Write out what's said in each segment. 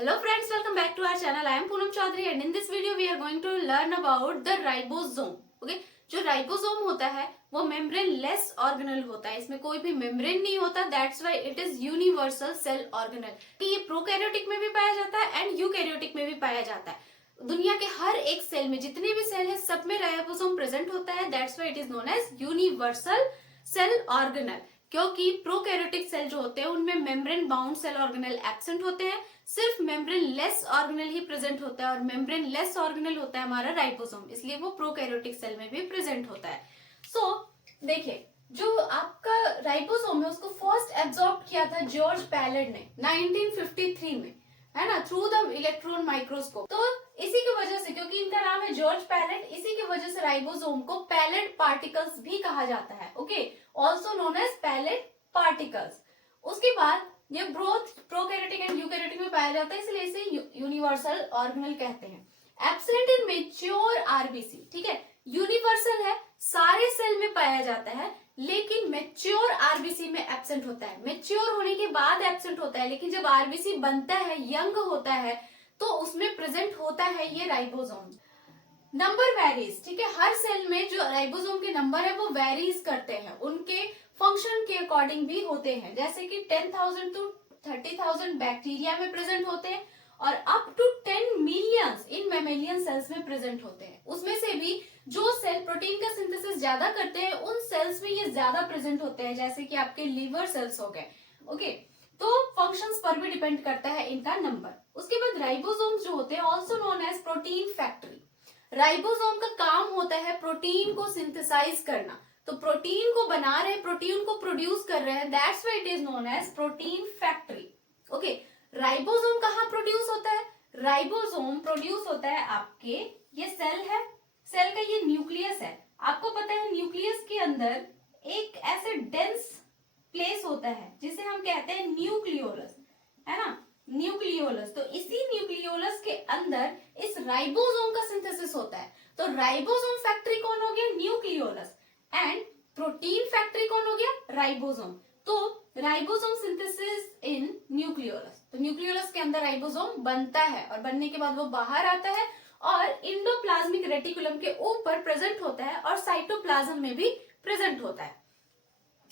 Hello friends, welcome back to our channel. I am Poonam Chaudhary and in this video we are going to learn about the ribosome. Okay, जो ribosome होता है वो membrane less organelle होता है, इसमें कोई भी membrane नहीं होता. That's why it is universal cell organelle. ये प्रोकैरियोटिक में भी पाया जाता है एंड यूकैरियोटिक में भी पाया जाता है. दुनिया के हर एक सेल में जितने भी सेल है सब में राइबोसोम प्रेजेंट होता है. That's why it is known as universal cell organelle. क्योंकि प्रोकैरियोटिक सेल जो होते हैं उनमें membrane bound cell organelle absent होते हैं, सिर्फ मेम्ब्रेन लेस ऑर्गेनल ही प्रेजेंट होता है और मेम्ब्रेन लेस ऑर्गेनल होता है हमारा राइबोसोम, इसलिए वो प्रोकैरियोटिक सेल में भी प्रेजेंट होता है. देखिए, जो आपका राइबोसोम है उसको फर्स्ट एब्जॉर्ब किया था जॉर्ज पैलेड ने 1953 में, है ना, थ्रू द इलेक्ट्रॉन माइक्रोस्कोप. तो इसी की वजह से, क्योंकि इनका नाम है जॉर्ज पैलेड, इसी की वजह से राइबोसोम को पैलेड पार्टिकल्स भी कहा जाता है. Okay, also known as Palade particles. उसके बाद ये ब्रोथ प्रोकैरियोटिक एंड यूकैरियोटिक में पाया जाता है, इसलिए इसे यूनिवर्सल ऑर्गेनल कहते हैं. Absent in mature RBC. ठीक है, यूनिवर्सल है, सारे सेल में पाया जाता है, लेकिन मैच्योर आरबीसी में एब्सेंट होता है. मैच्योर होने के बाद एब्सेंट होता है, लेकिन जब आरबीसी बनता है, यंग होता है, तो उसमें प्रेजेंट होता है ये राइबोसोम. Number varies. ठीक है, हर सेल में जो राइबोसोम के नंबर है वो वेरीज करते हैं, उनके फंक्शन के अकॉर्डिंग भी होते हैं. जैसे कि 10,000 to 30,000 बैक्टीरिया में प्रेजेंट होते हैं और up to 10 millions in mammalian cells में प्रेजेंट होते हैं. उसमें से भी जो सेल प्रोटीन का सिंथेसिस ज्यादा करते हैं उन सेल्स में ये ज्यादा प्रेजेंट होते हैं, जैसे कि आपके लीवर सेल्स हो गए. ओके, तो फंक्शंस पर भी डिपेंड करता है इनका नंबर. उसके बाद राइबोसोम्स जो होते हैं also known as protein factory. Ribosome का काम होता है प्रोटीन को सिंथेसाइज करना. तो प्रोटीन को बना रहे, प्रोटीन को प्रोड्यूस कर रहे हैं, that's why it is known as protein factory. Okay, ribosome कहाँ प्रोड्यूस होता है? राइबोसोम प्रोड्यूस होता है आपके, ये सेल है, सेल का ये न्यूक्लियस है. आपको पता है न्यूक्लियस के अंदर एक ऐसे डेंस प्लेस होता है जिसे हम कहते हैं न्यूक्लियोलस, है ना, न्यूक्लियोलस. तो इसी न्यूक्लियोलस के अंदर इस राइबोसोम का सिंथेसिस होता है. तो राइबोसोम फैक्ट्री कौन हो गया? न्यूक्लियोलस. एंड प्रोटीन फैक्ट्री कौन हो गया? राइबोसोम. तो राइबोसोम सिंथेसिस इन न्यूक्लियोलस. तो न्यूक्लियोलस के अंदर राइबोसोम बनता है और बनने के बाद वो बाहर आता है और इंडोप्लाज्मिक रेटिकुलम के ऊपर प्रेजेंट होता है और साइटोप्लाज्म में भी प्रेजेंट होता है.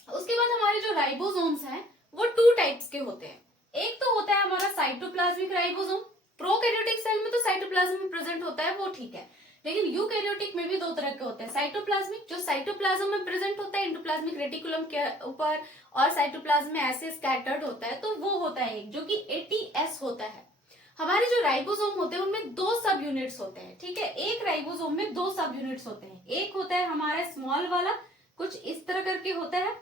उसके बाद हमारे जो राइबोसोम्स हैं वो टू टाइप्स के होते हैं. एक तो होता है हमारा साइटोप्लाज्मिक राइबोसोम. प्रोकैरियोटिक सेल में तो साइटोप्लाज्म में प्रेजेंट होता है, वो ठीक है, लेकिन यूकैरियोटिक में भी दो तरह के होते हैं. साइटोप्लाज्मिक जो साइटोप्लाज्म में प्रेजेंट होता है इंडोप्लाज्मिक रेटिकुलम के ऊपर और साइटोप्लाज्म में ऐसे स्कैटर्ड होता है, तो वो होता है एक जो कि एटीएस होता है. हमारे जो राइबोसोम होते हैं उनमें दो सब यूनिट्स होते हैं. ठीक है, एक राइबोसोम में दो सब यूनिट्स होते हैं. एक होता है हमारा स्मॉल वाला, कुछ इस तरह करके होता है.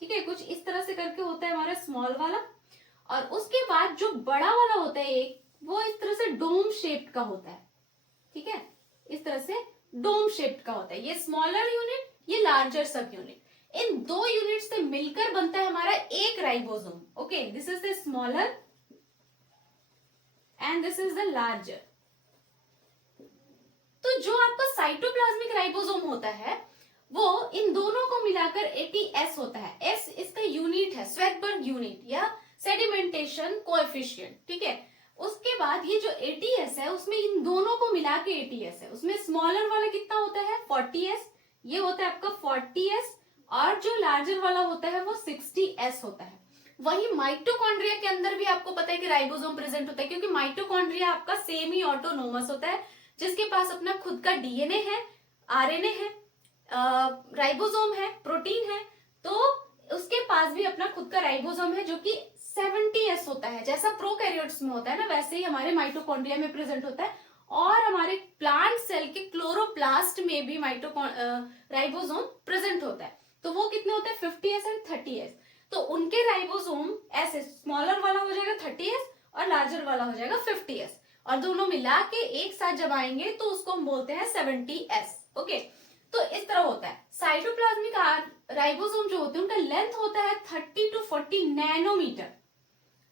ठीक है, कुछ इस तरह से करके होता है हमारा स्मॉल वाला. और उसके बाद जो बड़ा वाला होता है एक, वो इस तरह से डोम शेप्ड का होता है. ठीक है, इस तरह से डोम शेप्ड का होता है. ये स्मॉलर यूनिट, ये लार्जर सब यूनिट. इन दो यूनिट से मिलकर बनता है हमारा एक ribosome. Okay, this is the smaller and this is the larger. तो जो आपका साइटोप्लाज्मिक राइबोसोम होता है वो इन दोनों को मिलाकर एटीएस होता है. एस इसका यूनिट है, स्वेटबर्ग यूनिट या सेडिमेंटेशन कोएफिशिएंट. ठीक है, उसके बाद ये जो एटीएस है उसमें इन दोनों को मिला के एटीएस है. उसमें स्मॉलर वाला कितना होता है? 40s. ये होता है आपका 40s और जो लार्जर वाला होता है वो 60s होता है. वही माइटोकॉन्ड्रिया के अंदर भी आपको पता है कि राइबोसोम प्रेजेंट होता है, क्योंकि माइटोकॉन्ड्रिया आपका सेमी ऑटोनोमस होता है, जिसके पास अपना खुद का डीएनए है, आरएनए है, राइबोसोम है, प्रोटीन है. तो उसके पास भी अपना खुद का राइबोसोम है जो कि 70s होता है. जैसा प्रोकैरियोट्स में होता है ना, वैसे ही हमारे माइटोकॉन्ड्रिया में प्रेजेंट होता है. और हमारे प्लांट सेल के क्लोरोप्लास्ट में भी राइबोसोम प्रेजेंट होता है. तो वो कितने होते हैं? 50s and 30s. तो उनके राइबोसोम ऐसे स्मॉलर वाला हो जाएगा 30s और लार्जर वाला हो जाएगा 50s, और दोनों मिला के एक साथ जब आएंगे तो उसको हम बोलते हैं 70s. ओके, तो इस तरह होता है. साइटोप्लाज्मिक राइबोसोम जो होते हैं उनका लेंथ होता है 30 to 40 नैनोमीटर.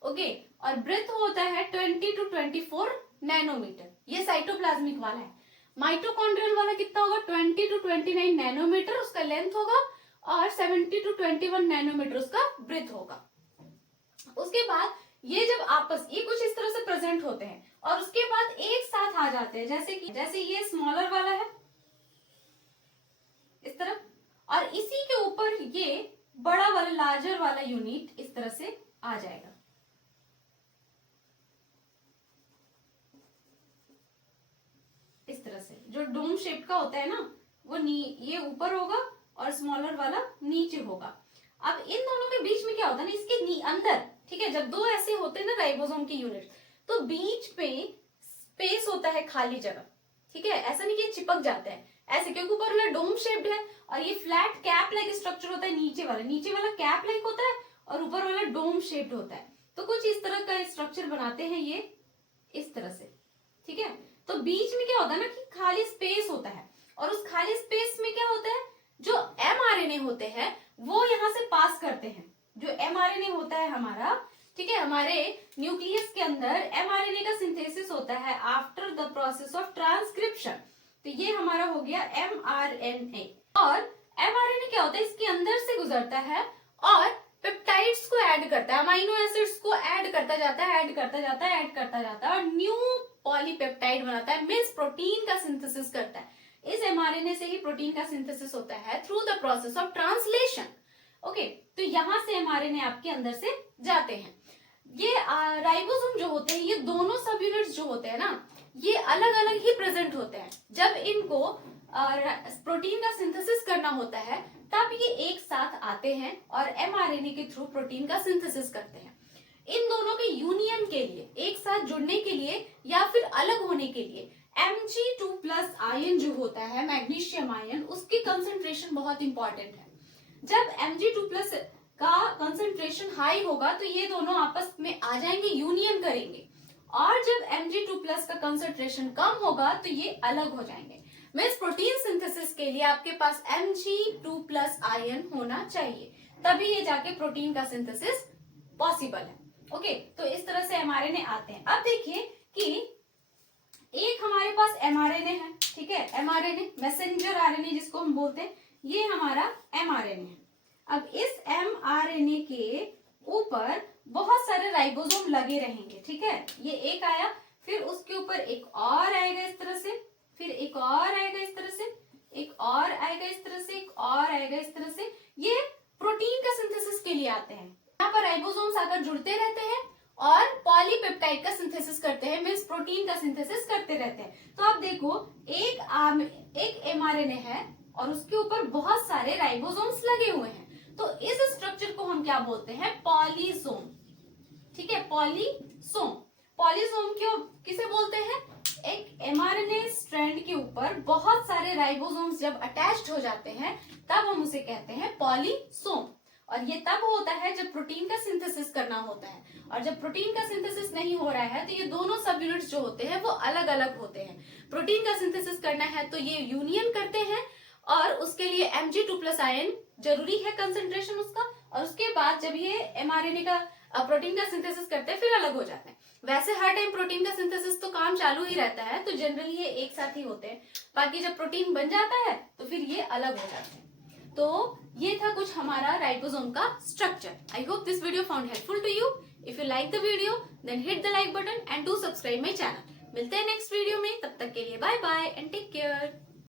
ओके, और ब्रेथ होता है 20 to 24 नैनोमीटर. ये साइटोप्लाज्मिक वाला है. माइटोकॉन्ड्रियल वाला कितना होगा? 20 to 29 नैनोमीटर उसका लेंथ होगा और 70 to 21 नैनोमीटर उसका ब्रेथ होगा. उसके बाद ये जब आपस ये कुछ इस तरह प्रेजेंट होते हैं और उसके बाद एक साथ आ जाते हैं, जैसे ये स्मॉलर वाला है इस तरह, और इसी के ऊपर ये बड़ा वाला लार्जर वाला यूनिट इस तरह से आ जाएगा। इस तरह से जो डोम शेप का होता है ना, वो ये ऊपर होगा और स्मॉलर वाला नीचे होगा। अब इन दोनों के बीच में क्या होता है ना, इसके अंदर, ठीक है, जब दो ऐसे होते हैं ना राइबोसोम के यूनिट, तो बीच पे स्पेस होता है, खाली जगह, ठीक है, ऐसा नहीं कि चिपक जाते हैं ऐसे, क्योंकि ऊपर वाला डोम शेप्ड है और ये फ्लैट कैप लाइक स्ट्रक्चर होता है, नीचे वाला कैप लाइक होता है और ऊपर वाला डोम शेप्ड होता है। तो कुछ इस तरह का स्ट्रक्चर बनाते हैं ये इस तरह से, ठीक है। तो बीच में क्या होता है ना कि खाली स्पेस होता है, और उस खाली स्पेस में क्या होता है, जो mRNA होते हैं वो यहाँ से पास करते हैं। जो mRNA होता है हमारा, ठीक है, हमारे न्यूक्लियस के अंदर mRNA का सिंथेसिस होता है after the process of transcription. तो ये हमारा हो गया mRNA, और mRNA क्या होता है, इसके अंदर से गुजरता है और पेप्टाइड्स को ऐड करता है, अमाइनो एसिड्स को ऐड करता जाता है और न्यू पॉलीपेप्टाइड बनाता है, मींस प्रोटीन का सिंथेसिस करता है। इस mRNA से ही प्रोटीन का सिंथेसिस होता है through the process of translation. Okay, तो यहाँ से mRNA आपके अंदर से जाते हैं। ये राइबोसोम जो होते हैं, ये दोनों सब यूनिट्स जो होते हैं ना, ये अलग अलग ही प्रेजेंट होते हैं। जब इनको प्रोटीन का सिंथेसिस करना होता है तब ये एक साथ आते हैं और mRNA के थ्रू प्रोटीन का सिंथेसिस करते हैं। इन दोनों के यूनियन के लिए, एक साथ जुड़ने के लिए या फिर अलग होने के लिए Mg2+ आयन जो होता है, मैग्नीशियम आयन, उसकी कंसंट्रेशन बहुत इंपॉर्टेंट है। जब Mg2+ का कंसंट्रेशन हाई होगा तो ये दोनों आपस में आ जाएंगे, यूनियन करेंगे, और जब Mg2+ का कंसंट्रेशन कम होगा तो ये अलग हो जाएंगे। मींस प्रोटीन सिंथेसिस के लिए आपके पास Mg2+ आयन होना चाहिए, तभी ये जाके प्रोटीन का सिंथेसिस पॉसिबल है। ओके, तो इस तरह से mRNA आते हैं। अब देखिए कि एक हमारे पास mRNA है, ठीक है, mRNA मैसेंजर RNA जिसको हम बोलते हैं, ये हमारा mRNA है। अब इस mRNA के ऊपर बहुत सारे राइबोसोम लगे रहेंगे, ठीक है, ये एक आया, फिर उसके ऊपर एक और आएगा इस तरह से, फिर एक और आएगा इस तरह से, एक और आएगा इस तरह से, एक और आएगा इस तरह से। ये प्रोटीन का सिंथेसिस के लिए आते हैं। यहाँ पर राइबोसोम्स आकर जुड़ते रहते हैं और पॉलीपेप्टाइड का सिंथेसिस करते हैं, मींस प्रोटीन का सिंथेसिस करते रहते हैं। तो आप देखो, एक mRNA है और उसके ऊपर बहुत सारे राइबोसोम्स लगे हुए हैं, तो इस स्ट्रक्चर को हम क्या बोलते हैं, पॉलीसोम, ठीक है, पॉलीसोम। पॉलीसोम क्यों किसे बोलते हैं, एक mRNA स्ट्रैंड के ऊपर बहुत सारे राइबोसोम्स जब अटैच्ड हो जाते हैं तब हम उसे कहते हैं पॉलीसोम। और ये तब होता है जब प्रोटीन का सिंथेसिस करना होता है, और जब प्रोटीन का सिंथेसिस नहीं हो रहा है तो ये दोनों सब यूनिट्स जो होते हैं वो अलग अलग होते हैं। प्रोटीन का सिंथेसिस करना है तो ये यूनियन करते हैं, और उसके लिए Mg2+ आयन जरूरी है कंसंट्रेशन उसका, और उसके बाद जब ये mRNA का प्रोटीन का सिंथेसिस करते हैं फिर अलग हो जाते हैं। वैसे हर टाइम प्रोटीन का सिंथेसिस तो काम चालू ही रहता है, तो जनरली ये एक साथ ही होते हैं, बाकी जब प्रोटीन बन जाता है तो फिर ये अलग हो जाते हैं। तो ये था कुछ हमारा राइबोसोम का structure. I hope this video found helpful to you. If you like the video then hit the like button and do subscribe my channel. मिलते हैं नेक्स्ट वीडियो में, तब तक के लिए bye bye and take care.